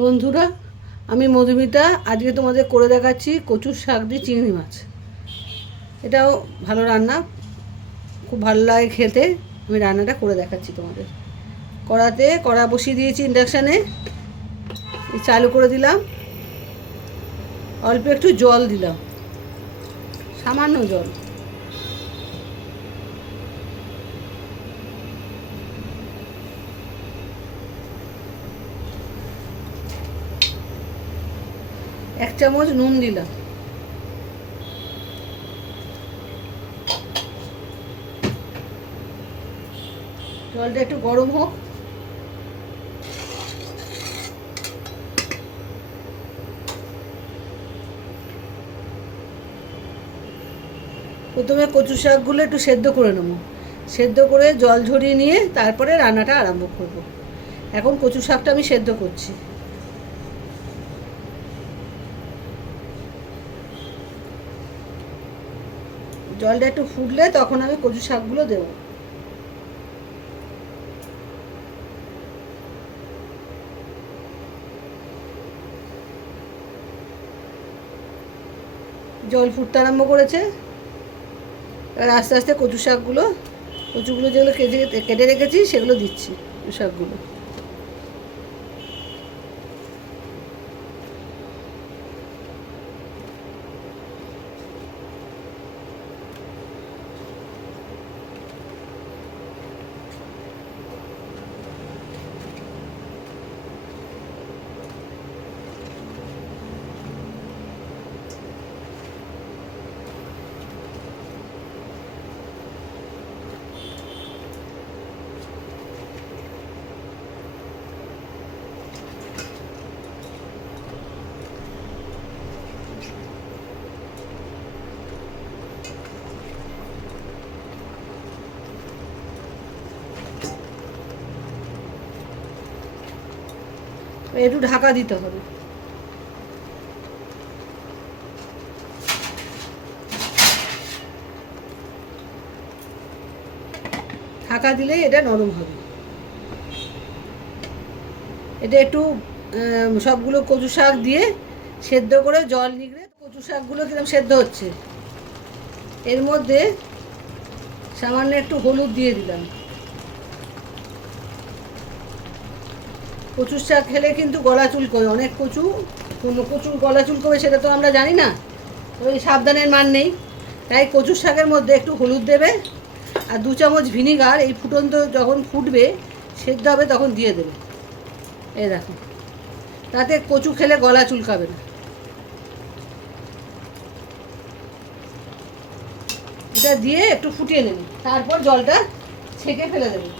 বন্ধুরা, আমি মধুমিতা। আজকে তোমাদের করে দেখাচ্ছি কচুর শাক দিয়ে চিংড়ি মাছ। এটাও ভালো রান্না, খুব ভালো লাগে খেতে। আমি রান্নাটা করে দেখাচ্ছি তোমাদের। কড়া বসিয়ে দিয়েছি ইন্ডাকশানে, চালু করে দিলাম। অল্প একটু জল দিলাম, সামান্য জল। এক চামচ নুন দিলাম। জলটা একটু গরম হোক। প্রথমে কচু শাকগুলো একটু সেদ্ধ করে নেবো। সেদ্ধ করে জল ঝরিয়ে নিয়ে তারপরে রান্নাটা আরম্ভ করব। এখন কচু শাকটা আমি সেদ্ধ করছি। জলটা একটু ফুটলে তখন আমি কচু শাকগুলো দেবো। জল ফুটতে আরম্ভ করেছে। এবার আস্তে আস্তে কচুগুলো যেগুলো কেটে রেখেছি সেগুলো দিচ্ছি। শাকগুলো একটু ঢাকা দিতে হবে। ঢাকা দিলেই এটা নরম হবে। এটা একটু সবগুলো কচু শাক দিয়ে সেদ্ধ করে জল নিগড়ে কচু শাকগুলো কিরকম সেদ্ধ হচ্ছে। এর মধ্যে সামান্য একটু হলুদ দিয়ে দিলাম। কচুর শাক খেলে কিন্তু গলা চুলকোয়। অনেক কচুর গলা চুলকোবে, সেটা তো আমরা জানি না। ওই সাবধানের মান নেই। তাই কচুর শাকের মধ্যে একটু হলুদ দেবে, আর 2 চামচ ভিনিগার এই ফুটন্ত যখন ফুটবে সেদ্ধ হবে তখন দিয়ে দেবে। এই দেখো, তাতে কচু খেলে গলা চুলকাবে না। এটা দিয়ে একটু ফুটিয়ে নেবে, তারপর জলটা ছেঁকে ফেলে দেবে।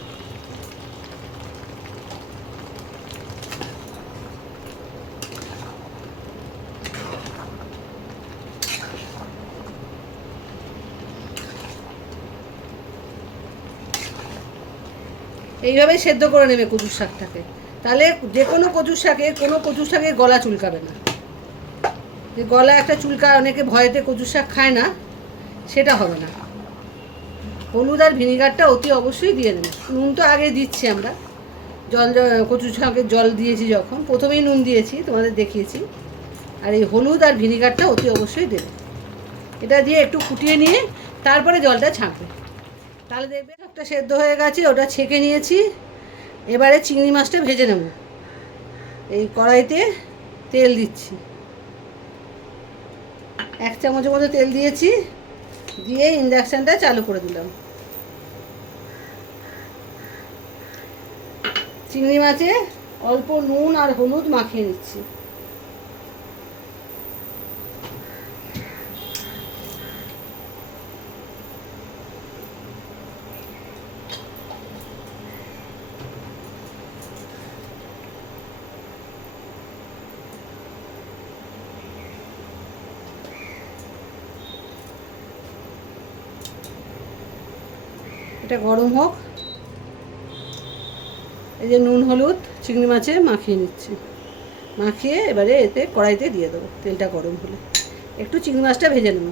এইভাবেই সেদ্ধ করে নেবে কচুর শাকটাকে। তাহলে যে কোনো কচুর শাকে গলা চুলকাবে না। যে গলা একটা চুলকায়, অনেকে ভয়েতে কচুর শাক খায় না, সেটা হবে না। হলুদ আর ভিনিগারটা অতি অবশ্যই দিয়ে দেবে। নুন তো আগে দিচ্ছি আমরা। কচু শাকের জল দিয়েছি যখন, প্রথমেই নুন দিয়েছি, তোমাদের দেখিয়েছি। আর এই হলুদ আর ভিনিগারটা অতি অবশ্যই দেবে। এটা দিয়ে একটু ফুটিয়ে নিয়ে তারপরে জলটা ছাঁকবে। তাহলে দেখবে শাকটা সেদ্ধ হয়ে গেছে, ওটা ছেঁকে নিয়েছি। এবারে চিংড়ি মাছটা ভেজে নেব। এই কড়াইতে তেল দিচ্ছি। 1 চামচের মতো তেল দিয়েছি, দিয়ে ইন্ডাকশানটা চালু করে দিলাম। চিংড়ি মাছে অল্প নুন আর হলুদ মাখিয়ে নিচ্ছি। এটা গরম হোক। এই যে নুন হলুদ চিংড়ি মাছে মাখিয়ে নিচ্ছি। মাখিয়ে এবারে এতে কড়াইতে দিয়ে দেবো। তেলটা গরম হলে একটু চিংড়ি মাছটা ভেজে নেব।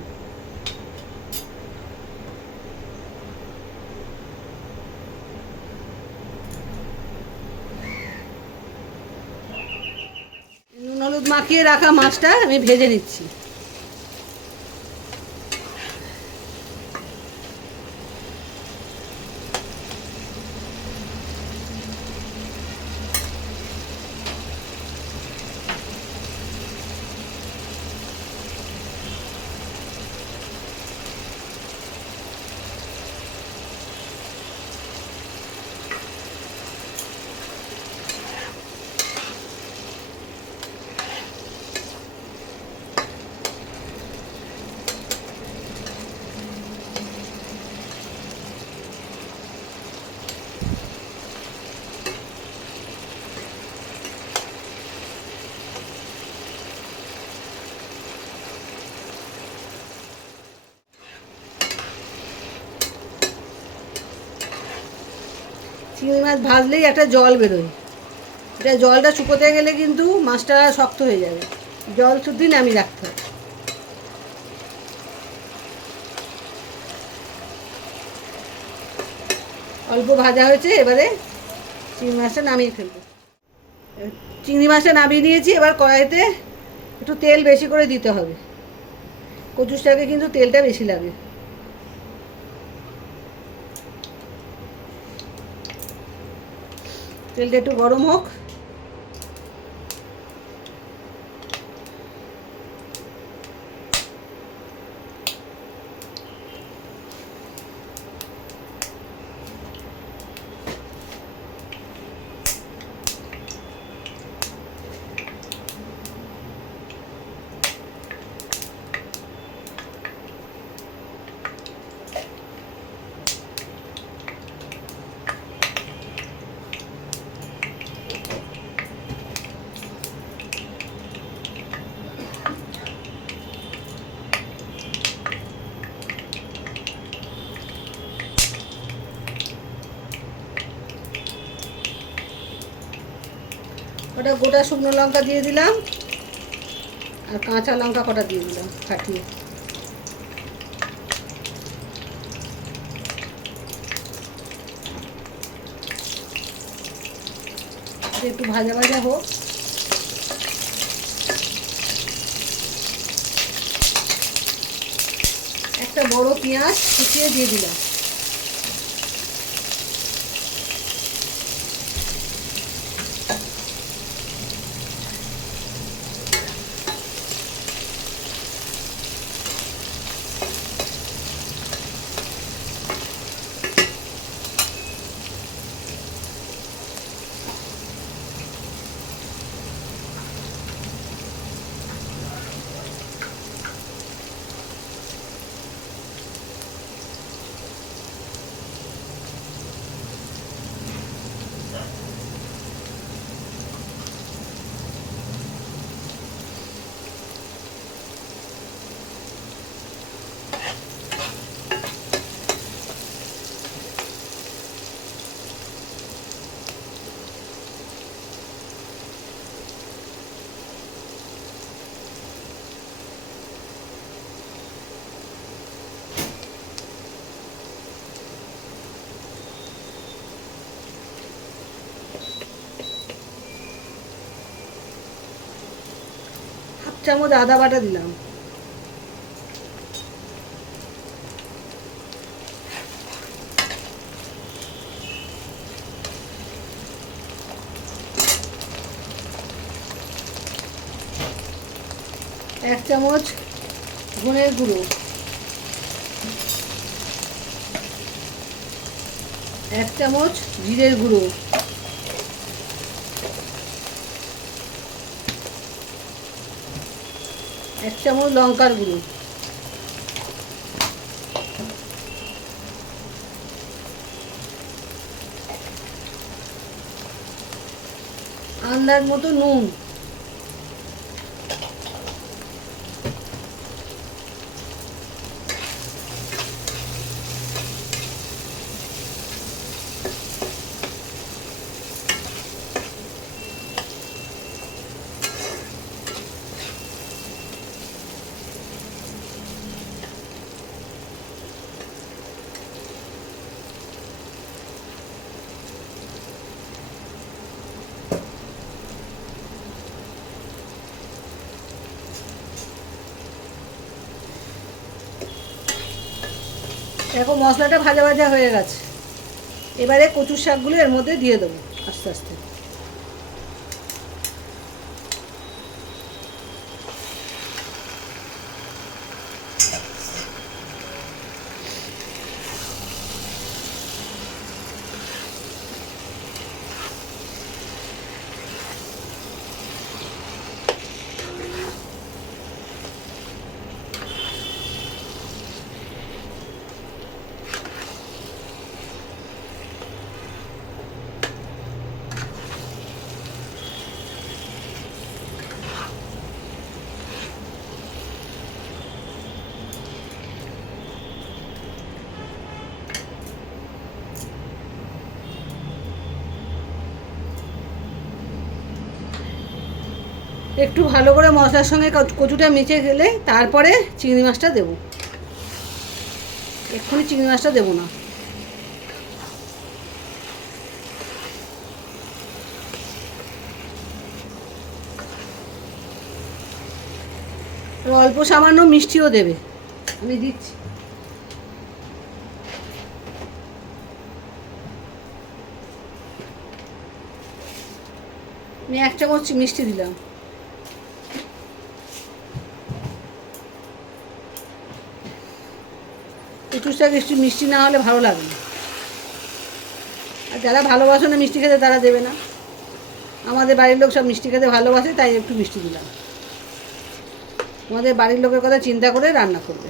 হলুদ মাখিয়ে রাখা মাছটা আমি ভেজে নিচ্ছি। চিংড়ি মাছ ভাজলেই একটা জল বেরোয়, এটা জলটা শুকোতে গেলে কিন্তু মাছটা শক্ত হয়ে যাবে, জল শুদ্ধই নামিয়ে রাখতে হবে। অল্প ভাজা হয়েছে, এবারে চিংড়ি মাছটা নামিয়ে ফেলবো। চিংড়ি মাছটা নামিয়ে নিয়েছি, এবার কড়াইতে একটু তেল বেশি করে দিতে হবে, কচুর শাকে কিন্তু তেলটা বেশি লাগে। তেলটা একটু গরম হোক। ওটা গোটা শুকনো লঙ্কা দিয়ে দিলাম, আর কাঁচা লঙ্কা কটা দিয়ে দিলাম ফাটিয়ে। একটু ভাজা ভাজা হোক। একটা বড় পেঁয়াজ কুচিয়ে দিয়ে দিলাম। চামচ আদা বাটা দিলাম, এক চামচ ধনের গুঁড়ো, এক চামচ জিরের গুঁড়ো, এক চামচ লঙ্কার গুঁড়ো, আন্দাজ মতো নুন, দেখো মশলাটা ভাজা ভাজা হয়ে গেছে। এবারে কচুর শাকগুলো এর মধ্যে দিয়ে দেবো আস্তে আস্তে। একটু ভালো করে মশলার সঙ্গে কচুটা মিশে গেলে তারপরে চিংড়ি মাছটা দেবো। এক্ষুনি চিংড়ি মাছটা দেবো না। অল্প সামান্য মিষ্টিও দেবে, আমি দিচ্ছি। আমি 1 চামচ মিষ্টি দিলাম। কচুর শাক একটু মিষ্টি না হলে ভালো লাগে না। আর যারা ভালোবাসে না মিষ্টি খেতে তারা দেবে না। আমাদের বাড়ির লোক সব মিষ্টি খেতে ভালোবাসে, তাই একটু মিষ্টি দিলাম। আমাদের বাড়ির লোকের কথা চিন্তা করে রান্না করবে।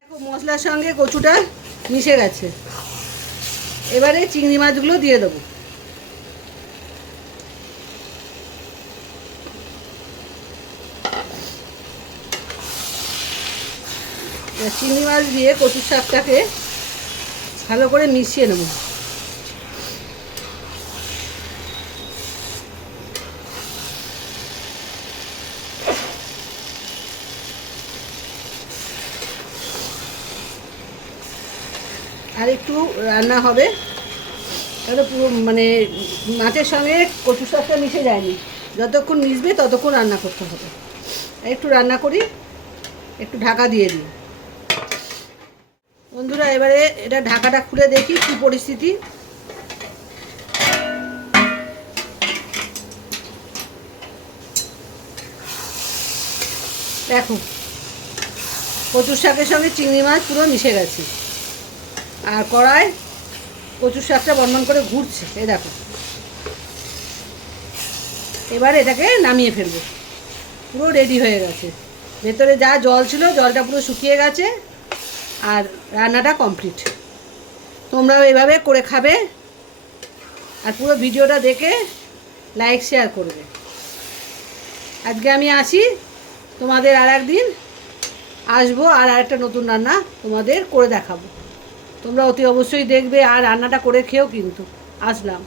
দেখো মশলার সঙ্গে কচুটা মিশে গেছে। এবারে চিংড়ি মাছগুলো দিয়ে দেবো। চিংড়ি মাছ দিয়ে কচুর শাকটাকে ভালো করে মিশিয়ে নেব। আর একটু রান্না হবে, তাহলে পুরো মানে মাছের সঙ্গে কচুর শাকটা মিশে যায়নি। যতক্ষণ মিশবে ততক্ষণ রান্না করতে হবে। একটু রান্না করি, একটু ঢাকা দিয়ে দিই। বন্ধুরা এবারে এটা ঢাকাটা খুলে দেখি কী পরিস্থিতি। দেখো কচুর শাকের সঙ্গে চিংড়ি মাছ পুরো মিশে গেছে, আর কড়াই কচুর শাকটা বনবন করে ঘুরছে। এই দেখো, এবার এটাকে নামিয়ে ফেলবো। পুরো রেডি হয়ে গেছে। ভেতরে যা জল ছিল জলটা পুরো শুকিয়ে গেছে, আর রান্নাটা কমপ্লিট। তোমরাও এভাবে করে খাবে, আর পুরো ভিডিওটা দেখে লাইক শেয়ার করবে। আজকে আমি আসি, তোমাদের আর একদিন আসবো, আর একটা নতুন রান্না তোমাদের করে দেখাবো। তোমরা অতি অবশ্যই দেখবে, আর রান্নাটা করে খেও কিন্তু। আসলাম।